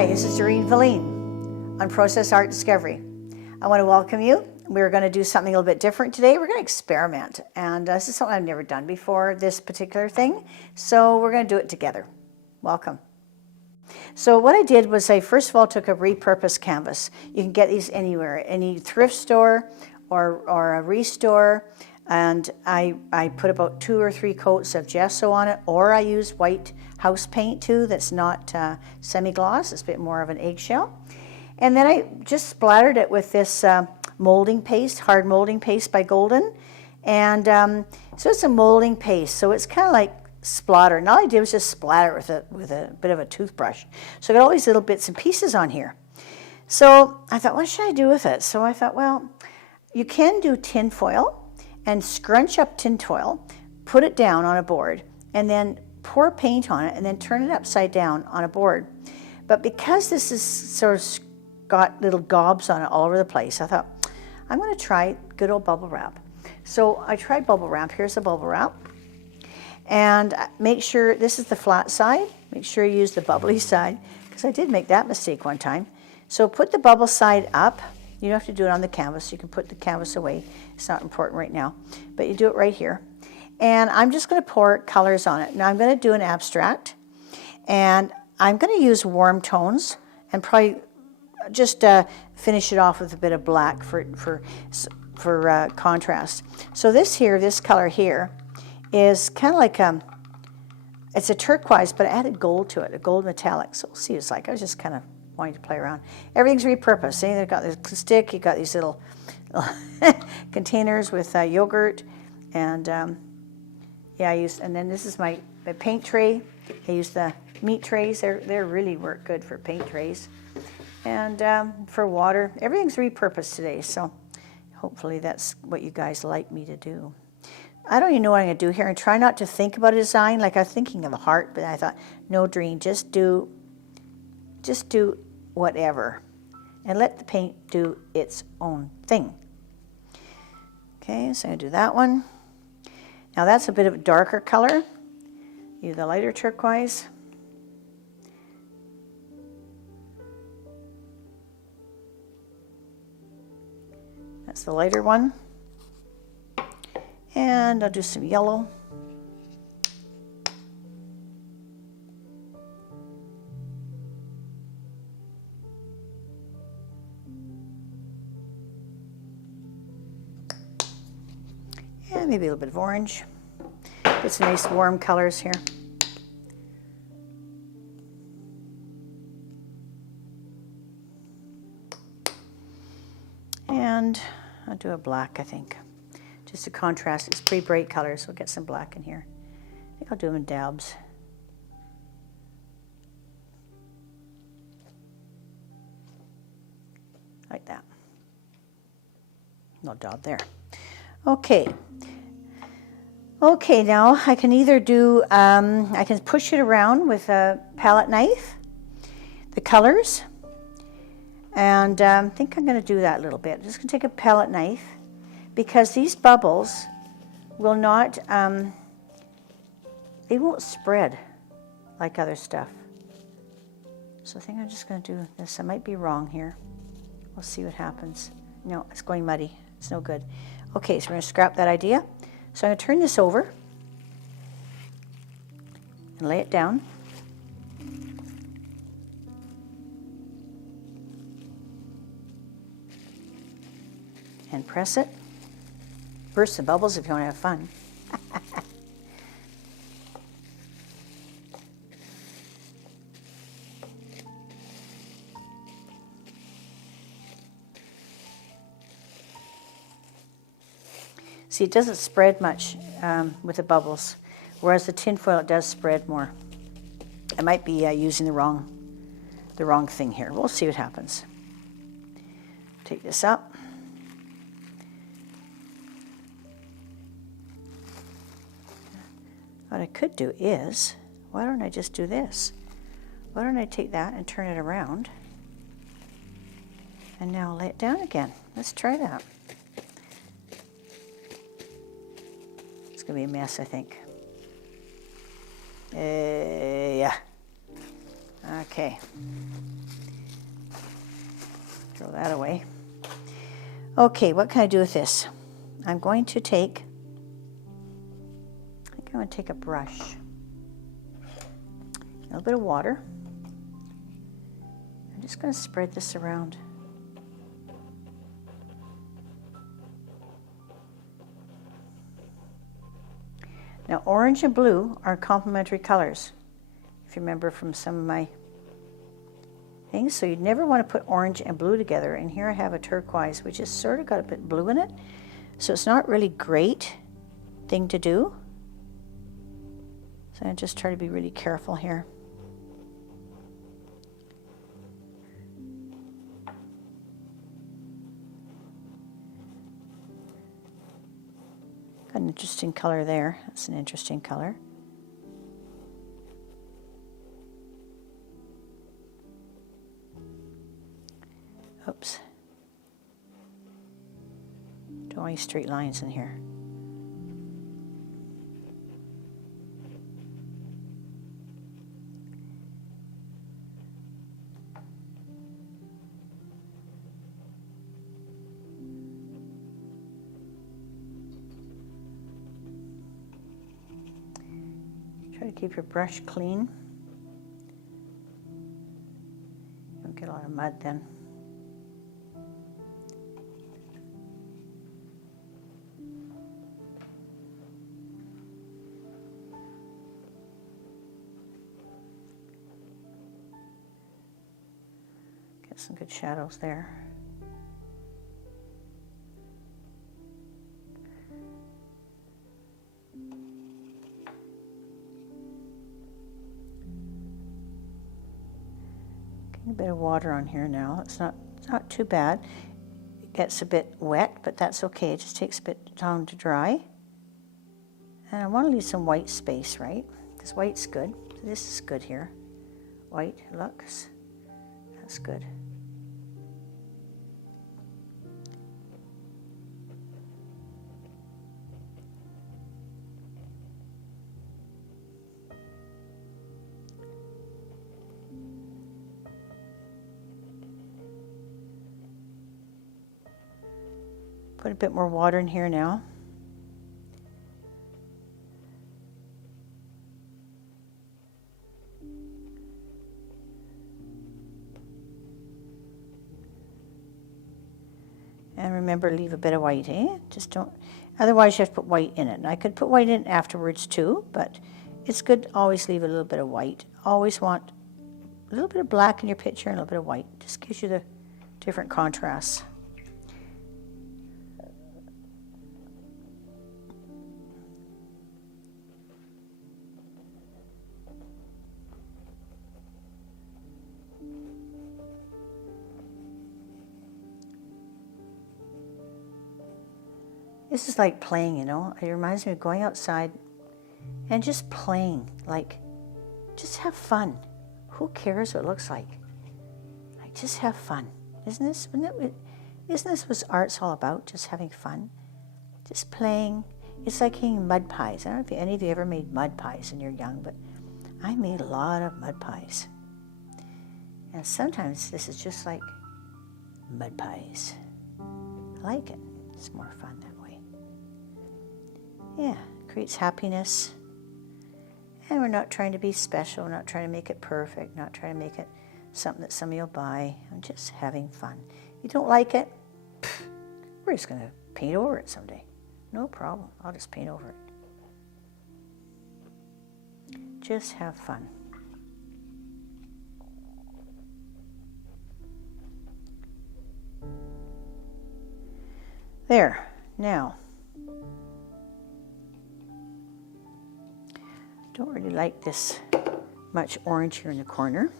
Hi, this is Doreen Velin on Process Art Discovery. I want to welcome you. We're going to do something a little bit different today. We're going to experiment, and this is something I've never done before, this particular thing, so we're going to do it together. Welcome. So what I did was I first of all took a repurposed canvas. You can get these anywhere, any thrift store or a restore, and I put about 2 or 3 coats of gesso on it, or I use white house paint too that's not semi-gloss. It's a bit more of an eggshell. And then I just splattered it with this molding paste, hard molding paste by Golden. And so it's a molding paste, so it's kind of like splatter. And all I did was just splatter it with a bit of a toothbrush. So I got all these little bits and pieces on here. So I thought, what should I do with it? So I thought, well, you can do tin foil and scrunch up tin foil, put it down on a board, and then pour paint on it, and then turn it upside down on a board. But because this is sort of got little gobs on it all over the place, I thought, I'm going to try good old bubble wrap. So I tried bubble wrap. Here's the bubble wrap. And make sure, this is the flat side. Make sure you use the bubbly side, because I did make that mistake one time. So put the bubble side up. You don't have to do it on the canvas. You can put the canvas away. It's not important right now. But you do it right here. And I'm just going to pour colors on it. Now I'm going to do an abstract. And I'm going to use warm tones and probably just finish it off with a bit of black for contrast. So this color here is kind of like it's a turquoise, but I added gold to it, a gold metallic. So we'll see what it's like. I was just kind of wanting to play around. Everything's repurposed. See, they've got this stick. You got these little containers with yogurt, and yeah, and then this is my paint tray. I use the meat trays. They really work good for paint trays, and for water. Everything's repurposed today, so hopefully that's what you guys like me to do. I don't even know what I'm going to do here, and try not to think about a design. Like I was thinking of a heart, but I thought, no, Doreen, just do whatever, and let the paint do its own thing. Okay, so I'm going to do that one. Now that's a bit of a darker color. Use the lighter turquoise. That's the lighter one. And I'll do some yellow. And maybe a little bit of orange. Get some nice warm colors here. And I'll do a black, I think. Just to contrast, it's pretty bright colors, so we'll get some black in here. I think I'll do them in dabs. Like that. No dab there. Okay. Okay, now I can either do, I can push it around with a palette knife, the colors, and I think I'm going to do that a little bit. I'm just going to take a palette knife, because these bubbles will not, they won't spread like other stuff. So I think I'm just going to do this. I might be wrong here. We'll see what happens. No, it's going muddy. It's no good. Okay, so we're going to scrap that idea. So I'm going to turn this over and lay it down. And press it. Burst the bubbles if you want to have fun. See, it doesn't spread much with the bubbles, whereas the tin foil, it does spread more. I might be using the wrong thing here. We'll see what happens. Take this up. What I could do is, why don't I just do this? Why don't I take that and turn it around? And now lay it down again. Let's try that. It's going to be a mess, I think. Yeah. Okay. Throw that away. Okay, what can I do with this? I'm going to take, I think I'm going to take a brush, a little bit of water. I'm just going to spread this around. Now, orange and blue are complementary colors, if you remember from some of my things. So you'd never want to put orange and blue together. And here I have a turquoise, which has sort of got a bit blue in it. So it's not really great thing to do. So I just try to be really careful here. Got an interesting color there. That's an interesting color. Oops. Don't want any straight lines in here. Try to keep your brush clean. Don't get a lot of mud then. Get some good shadows there. A bit of water on here now. It's not too bad. It gets a bit wet, but that's okay. It just takes a bit of time to dry. And I want to leave some white space, right? Because white's good. So this is good here. White looks. That's good. Put a bit more water in here now. And remember, leave a bit of white, eh? Just don't, otherwise you have to put white in it. And I could put white in it afterwards too, but it's good to always leave a little bit of white. Always want a little bit of black in your picture and a little bit of white. Just gives you the different contrasts. This is like playing, you know. It reminds me of going outside and just playing. Like, just have fun. Who cares what it looks like? Like, just have fun. Isn't this what art's all about? Just having fun. Just playing. It's like eating mud pies. I don't know if any of you ever made mud pies when you're young, but I made a lot of mud pies. And sometimes this is just like mud pies. I like it. It's more fun that way. Yeah, creates happiness. And we're not trying to be special. We're not trying to make it perfect. Not trying to make it something that somebody will buy. I'm just having fun. If you don't like it, we're just going to paint over it someday. No problem. I'll just paint over it. Just have fun. There. Now, don't really like this much orange here in the corner.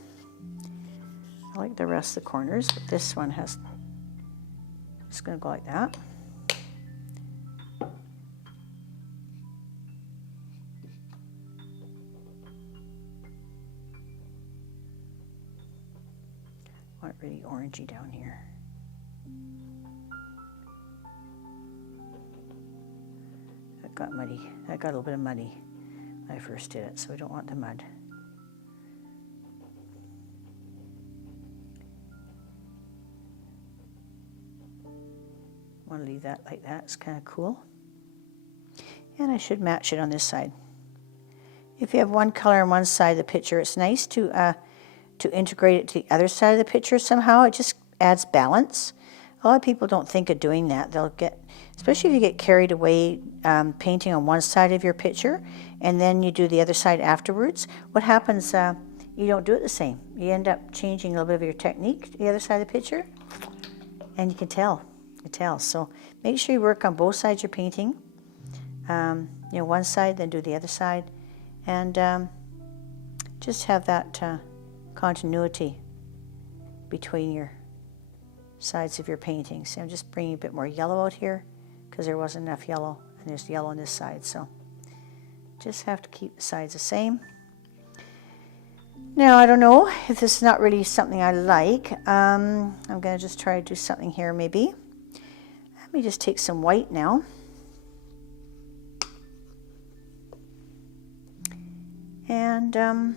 I like the rest of the corners, but this one has, it's going to go like that. I want it really orangey down here. That got muddy. That got a little bit of muddy when I first did it, so we don't want the mud. want to leave that like that. It's kind of cool. And I should match it on this side. If you have one color on one side of the picture, it's nice to integrate it to the other side of the picture somehow. It just adds balance. A lot of people don't think of doing that. They'll get, especially if you get carried away painting on one side of your picture and then you do the other side afterwards. What happens, you don't do it the same. You end up changing a little bit of your technique to the other side of the picture, and you can tell. So make sure you work on both sides you're painting. One side, then do the other side, and just have that continuity between your sides of your painting. So I'm just bringing a bit more yellow out here because there wasn't enough yellow, and there's yellow on this side. So just have to keep the sides the same. Now I don't know if this is not really something I like. I'm going to just try to do something here maybe. Let me just take some white now. And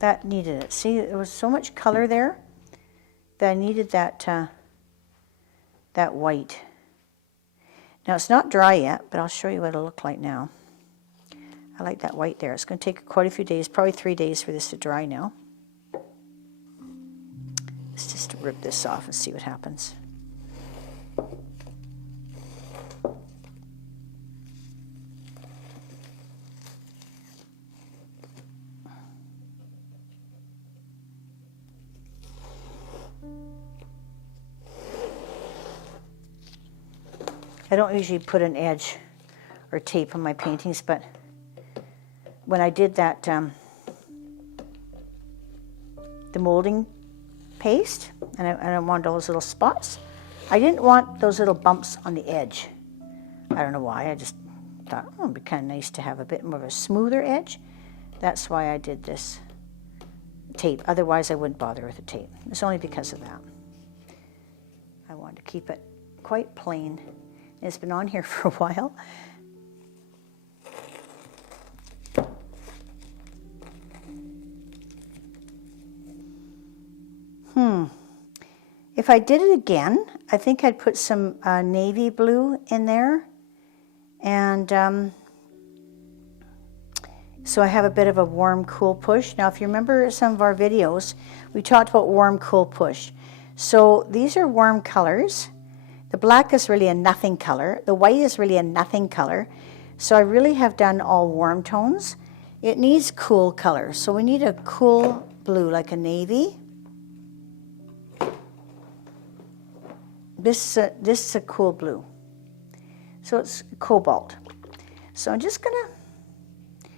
that needed it. See, there was so much color there that I needed that that white. Now it's not dry yet, but I'll show you what it'll look like now. I like that white there. It's going to take quite a few days, probably 3 days for this to dry now. Let's just rip this off and see what happens. I don't usually put an edge or tape on my paintings, but when I did that, the molding paste, and I wanted all those little spots, I didn't want those little bumps on the edge. I don't know why. I just thought, oh, it'd be kind of nice to have a bit more of a smoother edge. That's why I did this tape. Otherwise, I wouldn't bother with the tape. It's only because of that. I wanted to keep it quite plain. It's been on here for a while. If I did it again, I think I'd put some navy blue in there. And so I have a bit of a warm, cool push. Now, if you remember some of our videos, we talked about warm, cool push. So these are warm colors. The black is really a nothing color. The white is really a nothing color. So I really have done all warm tones. It needs cool colors. So we need a cool blue, like a navy. This is a cool blue. So it's cobalt. So I'm just going to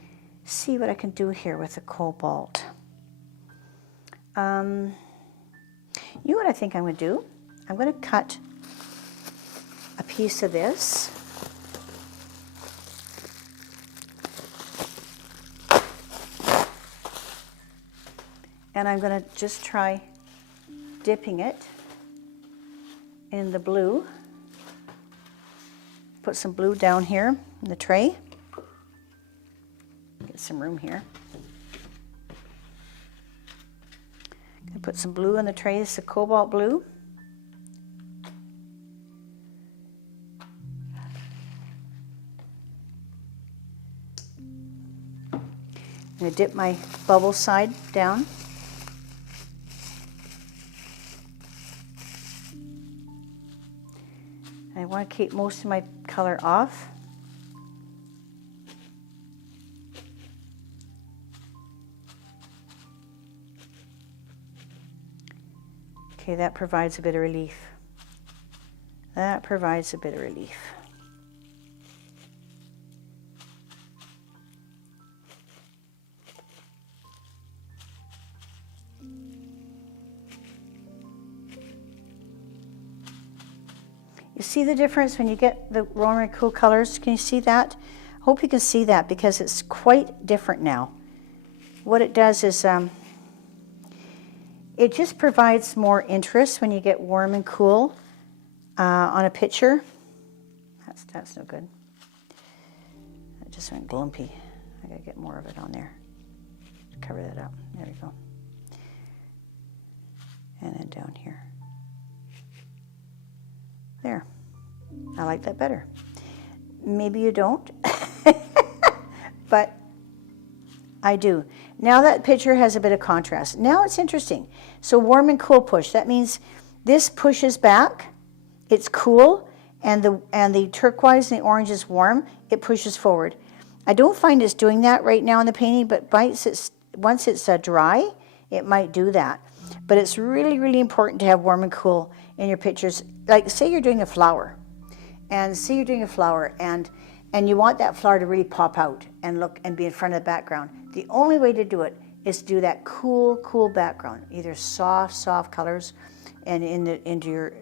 see what I can do here with the cobalt. You know what I think I'm going to do? I'm going to cut a piece of this. And I'm going to just try dipping it in the blue. Put some blue down here in the tray. Get some room here. Gonna put some blue in the tray. This is a cobalt blue. I'm gonna dip my bubble side down. I want to keep most of my color off. Okay, that provides a bit of relief. That provides a bit of relief. You see the difference when you get the warm cool colors? Can you see that? I hope you can see that because it's quite different now. What it does is it just provides more interest when you get warm and cool on a picture. That's no good. just went glumpy. I gotta get more of it on there. Cover that up. There we go. And then down here. There. I like that better. Maybe you don't, but I do. Now that picture has a bit of contrast. Now it's interesting. So warm and cool push. That means this pushes back. It's cool, and the turquoise and the orange is warm. It pushes forward. I don't find it's doing that right now in the painting, but once it's dry, it might do that. But it's really, really important to have warm and cool in your pictures. Like, say you're doing a flower, and you want that flower to really pop out and look and be in front of the background. The only way to do it is to do that cool, cool background, either soft colors, and into your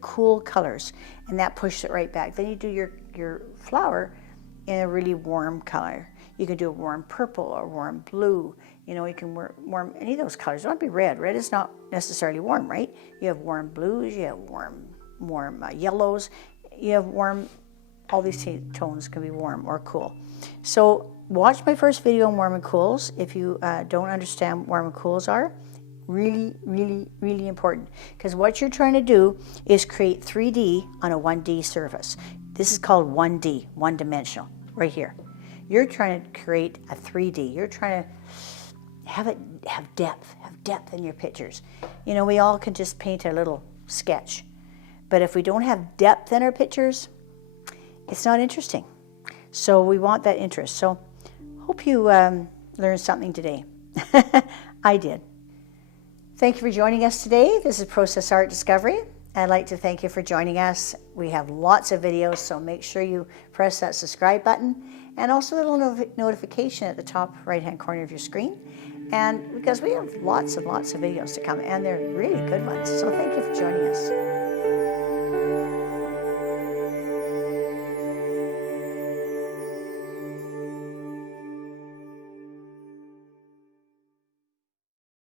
cool colors, and that pushes it right back. Then you do your flower in a really warm color. You can do a warm purple or warm blue. You know, you can warm any of those colors. Don't be red. Red is not necessarily warm, right? You have warm blues. You have warm yellows. You have warm. All these tones can be warm or cool. So watch my first video on warm and cools. If you don't understand what warm and cools are, really, really, really important. Because what you're trying to do is create 3D on a 1D surface. This is called 1D, one-dimensional, right here. You're trying to create a 3D. You're trying to have depth in your pictures. You know, we all can just paint a little sketch. But if we don't have depth in our pictures, it's not interesting. So we want that interest. So hope you learned something today. I did. Thank you for joining us today. This is Process Art Discovery. I'd like to thank you for joining us. We have lots of videos, so make sure you press that subscribe button and also a little notification at the top right-hand corner of your screen. And because we have lots and lots of videos to come, and they're really good ones. So thank you for joining us.